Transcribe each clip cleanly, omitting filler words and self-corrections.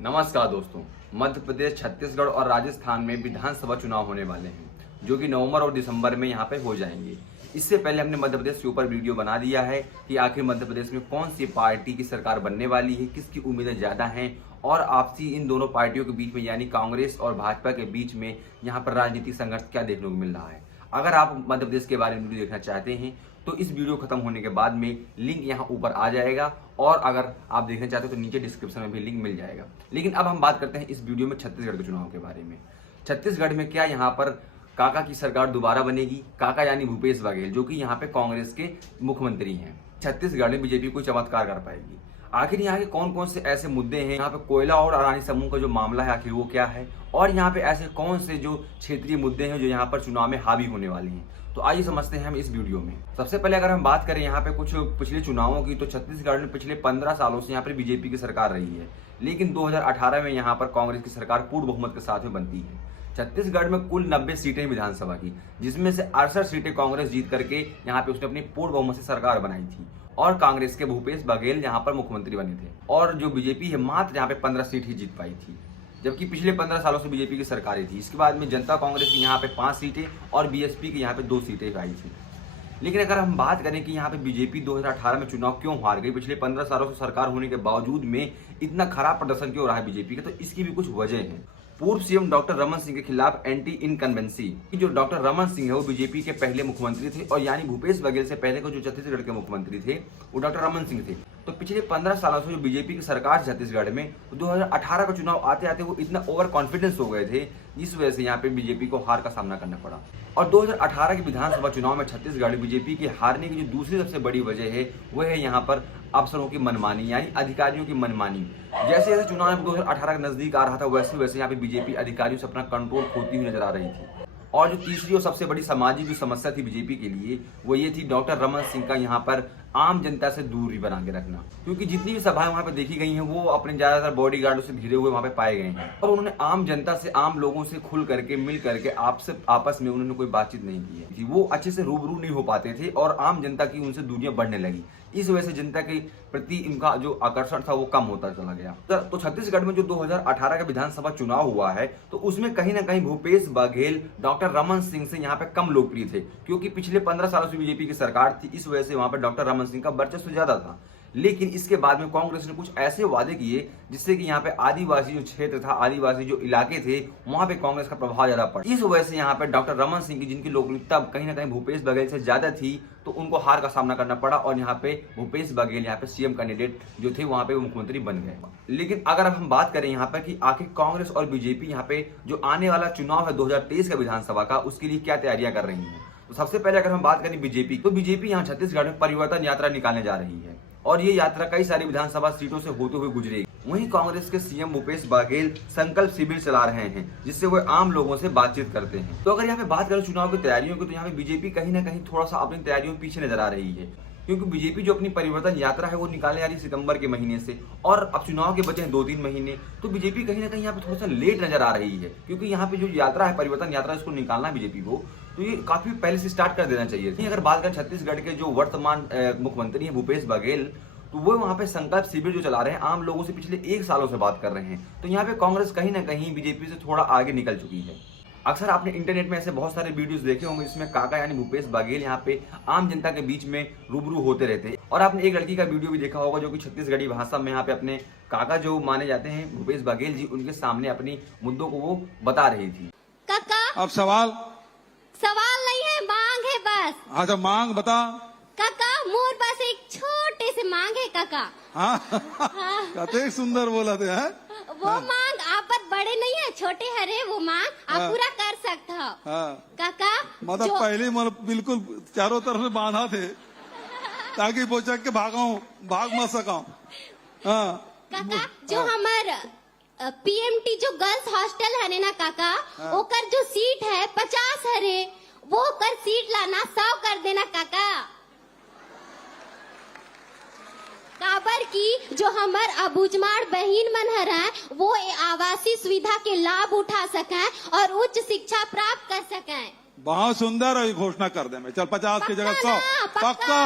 नमस्कार दोस्तों। मध्य प्रदेश, छत्तीसगढ़ और राजस्थान में विधानसभा चुनाव होने वाले हैं, जो कि नवंबर और दिसंबर में यहाँ पे हो जाएंगे। इससे पहले हमने मध्य प्रदेश के ऊपर वीडियो बना दिया है कि आखिर मध्य प्रदेश में कौन सी पार्टी की सरकार बनने वाली है, किसकी उम्मीदें ज्यादा हैं और आपसी इन दोनों पार्टियों के बीच में यानी कांग्रेस और भाजपा के बीच में यहाँ पर राजनीतिक संघर्ष क्या देखने को मिल रहा है। अगर आप मध्य प्रदेश के बारे में वीडियो देखना चाहते हैं तो इस वीडियो खत्म होने के बाद में लिंक यहाँ ऊपर आ जाएगा, और अगर आप देखना चाहते हो तो नीचे डिस्क्रिप्शन में भी लिंक मिल जाएगा। लेकिन अब हम बात करते हैं इस वीडियो में छत्तीसगढ़ के चुनाव के बारे में। छत्तीसगढ़ में क्या यहाँ पर काका की सरकार दोबारा बनेगी? काका यानी भूपेश बघेल, जो कि यहाँ पे कांग्रेस के मुख्यमंत्री हैं। छत्तीसगढ़ में बीजेपी कोई चमत्कार कर पाएगी? आखिर यहाँ के कौन कौन से ऐसे मुद्दे हैं? यहाँ पे कोयला और अडानी समूह का जो मामला है आखिर वो क्या है, और यहाँ पे ऐसे कौन से जो क्षेत्रीय मुद्दे हैं जो यहाँ पर चुनाव में हावी होने वाले हैं, तो आइए समझते हैं हम इस वीडियो में। सबसे पहले अगर हम बात करें यहाँ पे कुछ पिछले चुनावों की, तो छत्तीसगढ़ में पिछले 15 सालों से यहाँ पर बीजेपी की सरकार रही है, लेकिन 2018 में यहाँ पर कांग्रेस की सरकार पूर्ण बहुमत के साथ में बनती है। छत्तीसगढ़ में कुल 90 सीटें विधानसभा की, जिसमें से 68 सीटें कांग्रेस जीत करके यहाँ पे उसने अपनी पूर्ण बहुमत से सरकार बनाई थी, और कांग्रेस के भूपेश बघेल यहाँ पर मुख्यमंत्री बने थे। और जो बीजेपी है मात्र यहाँ पे 15 सीट ही जीत पाई थी, जबकि पिछले 15 सालों से बीजेपी की सरकारें थी। इसके बाद में जनता कांग्रेस की यहाँ पे 5 सीटें और बीएसपी की यहाँ पे 2 सीटें आई थी। लेकिन अगर हम बात करें कि यहाँ पे बीजेपी 2018 में चुनाव क्यों हार गई, पिछले 15 सालों से सरकार होने के बावजूद में इतना खराब प्रदर्शन क्यों रहा है बीजेपी का, तो इसकी भी कुछ वजह है। पूर्व सीएम डॉक्टर रमन सिंह के खिलाफ एंटी इनकम्बेंसी, जो डॉक्टर रमन सिंह है वो बीजेपी के पहले मुख्यमंत्री थे, और यानी भूपेश बघेल से पहले को जो छत्तीसगढ़ के मुख्यमंत्री थे वो डॉक्टर रमन सिंह थे। तो पिछले 15 सालों से जो बीजेपी की सरकार छत्तीसगढ़ में, 2018 का चुनाव आते आते वो इतना ओवर कॉन्फिडेंस हो गए थे, जिस वजह से यहाँ पे बीजेपी को हार का सामना करना पड़ा। और 2018 के विधानसभा चुनाव में छत्तीसगढ़ बीजेपी के हारने की जो दूसरी सबसे बड़ी वजह है वो है यहाँ पर अफसरों की मनमानी, यानी अधिकारियों की मनमानी। जैसे जैसे चुनाव 2018 के नजदीक आ रहा था, वैसे वैसे यहाँ पे बीजेपी अधिकारियों से अपना कंट्रोल खोती हुई नजर आ रही थी। और जो तीसरी और सबसे बड़ी सामाजिक जो समस्या थी बीजेपी के लिए, वो ये थी डॉक्टर रमन सिंह का यहाँ पर आम जनता से दूरी बना के रखना। क्योंकि जितनी भी सभाएं वहां पे देखी गई हैं वो अपने ज्यादातर बॉडीगार्डों से घिरे हुए वहां पे पाए गए हैं, और उन्होंने आम जनता से, आम लोगों से खुल करके, मिल करके आपस में उन्होंने कोई बातचीत नहीं की है। वो अच्छे से रूबरू नहीं हो पाते थे, और आम जनता की उनसे दूरियां बढ़ने लगी। इस वजह से जनता के प्रति इनका जो आकर्षण था वो कम होता चला गया। तो छत्तीसगढ़ में जो 2018 का विधानसभा चुनाव हुआ है, तो उसमें कहीं ना कहीं भूपेश बघेल डॉक्टर रमन सिंह से यहाँ पे कम लोकप्रिय थे, क्योंकि पिछले 15 सालों से बीजेपी की सरकार थी। इस वजह से वहां पर डॉक्टर रमन सिंह का वर्चस्व ज्यादा था। लेकिन इसके बाद में कांग्रेस ने कुछ ऐसे वादे किए जिससे कि यहाँ पे आदिवासी जो क्षेत्र था, आदिवासी जो इलाके थे, वहां पे कांग्रेस का प्रभाव ज्यादा पड़ा। इस वजह से यहाँ पे डॉक्टर रमन सिंह की, जिनकी लोकप्रियता कहीं ना कहीं भूपेश बघेल से ज्यादा थी, तो उनको हार का सामना करना पड़ा, और यहाँ पे भूपेश बघेल यहाँ पे सीएम कैंडिडेट जो थे वहां पे मुख्यमंत्री बन गए। लेकिन अगर हम बात करें यहाँ पर कि आखिर कांग्रेस और बीजेपी यहाँ पे जो आने वाला चुनाव है 2023 का विधानसभा का, उसके लिए क्या तैयारियां कर रही है, तो सबसे पहले अगर हम बात करें बीजेपी, तो बीजेपी यहाँ छत्तीसगढ़ में परिवर्तन यात्रा निकालने जा रही है, और ये यात्रा कई सारी विधानसभा सीटों से होते हुए गुजरेगी। वहीं कांग्रेस के सीएम भूपेश बघेल संकल्प शिविर चला रहे हैं, जिससे वो आम लोगों से बातचीत करते हैं। तो अगर यहाँ पे बात करें चुनाव की तैयारियों की, तो यहाँ पे बीजेपी कहीं ना कहीं थोड़ा सा अपनी तैयारियों में पीछे नजर आ रही है, क्योंकि बीजेपी जो अपनी परिवर्तन यात्रा है वो निकालने जा रही है सितंबर के महीने से, और अब चुनाव के बचे हैं 2-3 महीने। तो बीजेपी कहीं ना कहीं यहाँ पे थोड़ा सा लेट नजर आ रही है, क्योंकि यहाँ पे जो यात्रा है, परिवर्तन यात्रा, इसको निकालना है बीजेपी को, तो ये काफी पहले से स्टार्ट कर देना चाहिए। अगर बात करें छत्तीसगढ़ के जो वर्तमान मुख्यमंत्री है भूपेश बघेल, तो वो वहां पे संकल्प शिविर जो चला रहे हैं, आम लोगों से पिछले 1 सालों से बात कर रहे हैं। तो यहाँ पे कांग्रेस कहीं ना कहीं बीजेपी से थोड़ा आगे निकल चुकी है। अक्सर आपने इंटरनेट में ऐसे बहुत सारे वीडियोस देखे होंगे जिसमें काका यानी भूपेश बघेल यहाँ पे आम जनता के बीच में रूबरू होते रहते हैं। और आपने एक लड़की का वीडियो भी देखा होगा जो कि छत्तीसगढ़ी भाषा में यहाँ पे अपने काका जो माने जाते हैं भूपेश बघेल जी, उनके सामने अपनी मुद्दों को वो बता रही थी। काका अब सवाल नहीं है, मांग है बस। हाँ तो मांग बता। काका मोर बस एक छोटे से मांग है काका। हाँ कते सुंदर बोला थे है? वो मांग आप पर बड़े नहीं है, छोटे हरे, वो मांग आप पूरा कर सकते हो। काका मतलब पहले बिल्कुल चारों तरफ से बांधा थे ताकि बोचक के भाग मत सका। काका जो हमार पीएमटी जो गर्ल्स हॉस्टल है ना काका, ओकर जो सीट है 50 हरे, वो कर सीट लाना 100 कर देना काका। काबर की जो हमार अबुझमाड़ बहन मन है वो आवासीय सुविधा के लाभ उठा सके और उच्च शिक्षा प्राप्त कर सके। बहुत सुंदर है, घोषणा कर दे मैं। चल 50 की जगह 100 पक्का।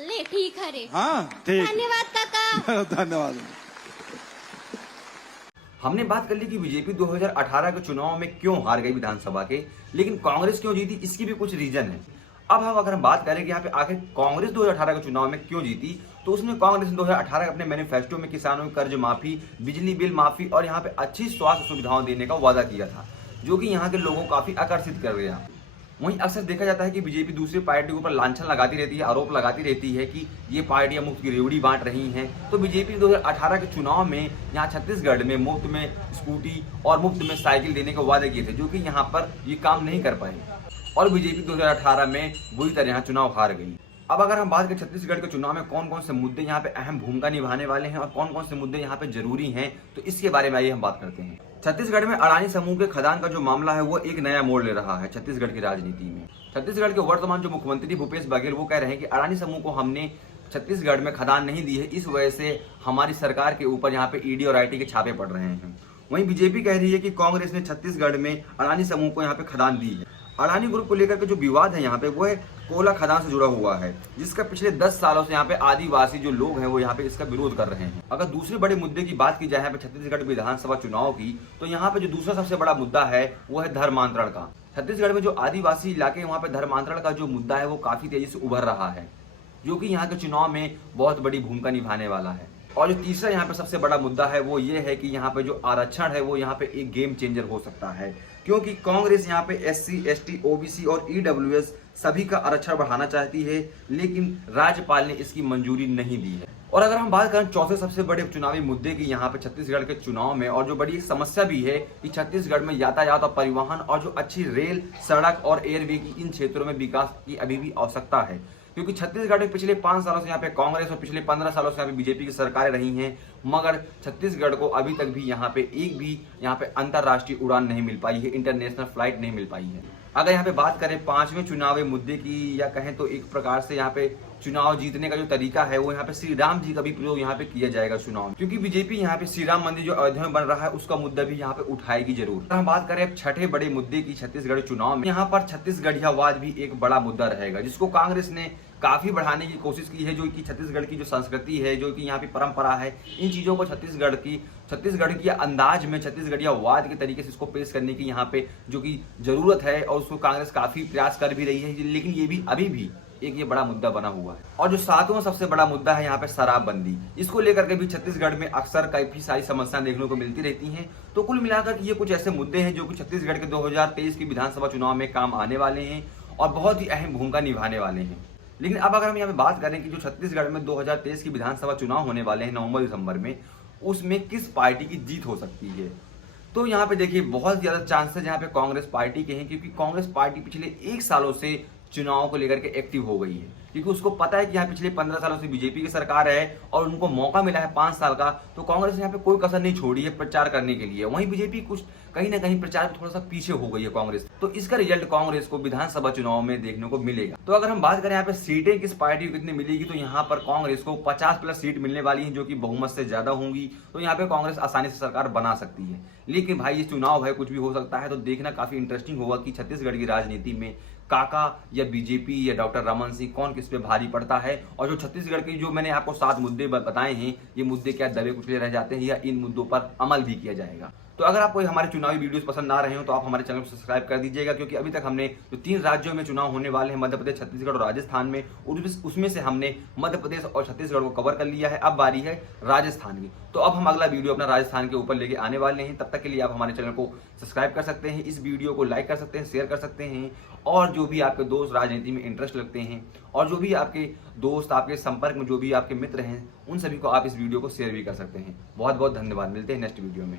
ले ठीक है रे। हाँ ठीक, धन्यवाद काका। धन्यवाद। हमने बात कर ली कि बीजेपी 2018 के चुनाव में क्यों हार गई विधानसभा के, लेकिन कांग्रेस क्यों जीती, इसकी भी कुछ रीजन है। अब अगर हम बात करें कि यहाँ पे आखिर कांग्रेस 2018 के चुनाव में क्यों जीती, तो उसमें कांग्रेस ने 2018 के अपने मैनिफेस्टो में किसानों की कर्ज माफी, बिजली बिल माफी और यहाँ पे अच्छी स्वास्थ्य सुविधाओं देने का वादा किया था, जो कि यहाँ के लोगों को काफी आकर्षित कर रहे हैं। वहीं अक्सर देखा जाता है कि बीजेपी दूसरी पार्टी के ऊपर लांछन लगाती रहती है, आरोप लगाती रहती है कि ये पार्टियां मुफ्त की रेवड़ी बांट रही हैं। तो बीजेपी 2018 के चुनाव में यहाँ छत्तीसगढ़ में मुफ्त में स्कूटी और मुफ्त में साइकिल देने के वादे किए थे, जो कि यहाँ पर ये काम नहीं कर पाए और बीजेपी 2018 में बुरी तरह चुनाव हार गई। अब अगर हम बात करें छत्तीसगढ़ के चुनाव में कौन कौन से मुद्दे यहाँ पे अहम भूमिका निभाने वाले हैं और कौन कौन से मुद्दे यहाँ पे जरूरी हैं, तो इसके बारे में आइए हम बात करते हैं। छत्तीसगढ़ में अडानी समूह के खदान का जो मामला है वो एक नया मोड़ ले रहा है छत्तीसगढ़ की राजनीति में। छत्तीसगढ़ के वर्तमान जो मुख्यमंत्री भूपेश बघेल वो कह रहे हैं कि अडानी समूह को हमने छत्तीसगढ़ में खदान नहीं दी है, इस वजह से हमारी सरकार के ऊपर यहाँ पे ईडी और आईटी के छापे पड़ रहे हैं। वहीं बीजेपी कह रही है कि कांग्रेस ने छत्तीसगढ़ में अडानी समूह को यहाँ पे खदान दी है। अडानी ग्रुप को लेकर के जो विवाद है यहाँ पे वो है कोयला खदान से जुड़ा हुआ है, जिसका पिछले 10 सालों से यहाँ पे आदिवासी जो लोग हैं वो यहाँ पे इसका विरोध कर रहे हैं। अगर दूसरे बड़े मुद्दे की बात की जाए यहाँ पे छत्तीसगढ़ विधानसभा चुनाव की, तो यहाँ पे जो दूसरा सबसे बड़ा मुद्दा है वो है धर्मांतरण का। छत्तीसगढ़ में जो आदिवासी इलाके वहाँ पे धर्मांतरण का जो मुद्दा है वो काफी तेजी से उभर रहा है, जो कि यहाँ के चुनाव में बहुत बड़ी भूमिका निभाने वाला है। और जो तीसरा यहाँ पे सबसे बड़ा मुद्दा है वो ये है कि यहाँ पे जो आरक्षण है वो यहाँ पे एक गेम चेंजर हो सकता है, क्योंकि कांग्रेस यहाँ पे SC, ST, OBC और EWS सभी का आरक्षण बढ़ाना चाहती है, लेकिन राज्यपाल ने इसकी मंजूरी नहीं दी है। और अगर हम बात करें चौथे सबसे बड़े चुनावी मुद्दे की यहाँ पे छत्तीसगढ़ के चुनाव में, और जो बड़ी समस्या भी है कि छत्तीसगढ़ में यातायात और परिवहन और जो अच्छी रेल, सड़क और एयरवे की इन क्षेत्रों में विकास की अभी भी आवश्यकता है, क्योंकि छत्तीसगढ़ में पिछले 5 सालों से यहाँ पे कांग्रेस और पिछले 15 सालों से यहाँ पे बीजेपी की सरकारें रही हैं, मगर छत्तीसगढ़ को अभी तक भी यहाँ पे एक भी यहाँ पे अंतर्राष्ट्रीय उड़ान नहीं मिल पाई है, इंटरनेशनल फ्लाइट नहीं मिल पाई है। अगर यहाँ पे बात करें 5वें चुनावी मुद्दे की, या कहें तो एक प्रकार से यहाँ पे चुनाव जीतने का जो तरीका है वो यहाँ पे श्री राम जी का भी प्रयोग यहाँ पे किया जाएगा चुनाव, क्योंकि बीजेपी यहाँ पे श्री राम मंदिर जो अयोध्या में बन रहा है उसका मुद्दा भी यहाँ पे उठाएगी जरूर। हम बात करें छठे बड़े मुद्दे की छत्तीसगढ़ चुनाव में, यहाँ पर छत्तीसगढ़ियावाद भी एक बड़ा मुद्दा रहेगा, जिसको कांग्रेस ने काफी बढ़ाने की कोशिश की है, जो कि छत्तीसगढ़ की जो संस्कृति है, जो कि यहाँ की परंपरा है, इन चीजों को छत्तीसगढ़ की अंदाज में छत्तीसगढ़ियावाद के तरीके से इसको पेश करने की यहाँ पे जो कि जरूरत है, और उसको कांग्रेस काफी प्रयास कर भी रही है, लेकिन ये भी अभी भी एक ये बड़ा मुद्दा बना हुआ है। और जो 7वां सबसे बड़ा मुद्दा है यहाँ पे शराबबंदी, इसको लेकर के भी छत्तीसगढ़ में अक्सर काफी सारी समस्याएं देखने को मिलती रहती हैं। तो कुल मिलाकर ये कुछ ऐसे मुद्दे हैं जो कि छत्तीसगढ़ के 2023 की विधानसभा चुनाव में काम आने वाले हैं और बहुत ही अहम भूमिका निभाने वाले हैं। लेकिन अब अगर हम यहाँ पे बात करें कि जो छत्तीसगढ़ में 2023 की विधानसभा चुनाव होने वाले हैं नवंबर-दिसंबर में, उसमें किस पार्टी की जीत हो सकती है, तो यहाँ पे देखिए बहुत ज्यादा चांसेस यहाँ पे कांग्रेस पार्टी के हैं, क्योंकि कांग्रेस पार्टी पिछले 1 सालों से चुनाव को लेकर के एक्टिव हो गई है, क्योंकि उसको पता है कि यहाँ पिछले 15 सालों से बीजेपी की सरकार है और उनको मौका मिला है 5 साल का, तो कांग्रेस ने यहाँ पे कोई कसर नहीं छोड़ी है प्रचार करने के लिए। वहीं बीजेपी कुछ कहीं ना कहीं प्रचार में थोड़ा सा पीछे हो गई है कांग्रेस, तो इसका रिजल्ट कांग्रेस को विधानसभा चुनाव में देखने को मिलेगा। तो अगर हम बात करें यहाँ पे सीटें किस पार्टी को कितनी मिलेगी, तो यहाँ पर कांग्रेस को 50+ सीट मिलने वाली है, जो कि बहुमत से ज्यादा होंगी, तो यहाँ पे कांग्रेस आसानी से सरकार बना सकती है। लेकिन भाई ये चुनाव है, कुछ भी हो सकता है, तो देखना काफी इंटरेस्टिंग होगा कि छत्तीसगढ़ की राजनीति में काका या बीजेपी या डॉक्टर रमन सिंह कौन किस पे भारी पड़ता है, और जो छत्तीसगढ़ की जो मैंने आपको 7 मुद्दे बताए हैं, ये मुद्दे क्या दबे कुचले रह जाते हैं या इन मुद्दों पर अमल भी किया जाएगा। तो अगर आपको हमारे चुनावी वीडियोस पसंद आ रहे हो तो आप हमारे चैनल को सब्सक्राइब कर दीजिएगा, क्योंकि अभी तक हमने जो 3 राज्यों में चुनाव होने वाले हैं, मध्य प्रदेश, छत्तीसगढ़ और राजस्थान में, उसमें से हमने मध्य प्रदेश और छत्तीसगढ़ को कवर कर लिया है। अब बारी है राजस्थान की, तो अब हम अगला वीडियो अपना राजस्थान के ऊपर लेके आने वाले हैं। तब तक के लिए आप हमारे चैनल को सब्सक्राइब कर सकते हैं, इस वीडियो को लाइक कर सकते हैं, शेयर कर सकते हैं, और जो भी आपके दोस्त राजनीति में इंटरेस्ट लगते हैं और जो भी आपके दोस्त आपके संपर्क में जो भी आपके मित्र हैं, उन सभी को आप इस वीडियो को शेयर भी कर सकते हैं। बहुत बहुत धन्यवाद, मिलते हैं नेक्स्ट वीडियो में।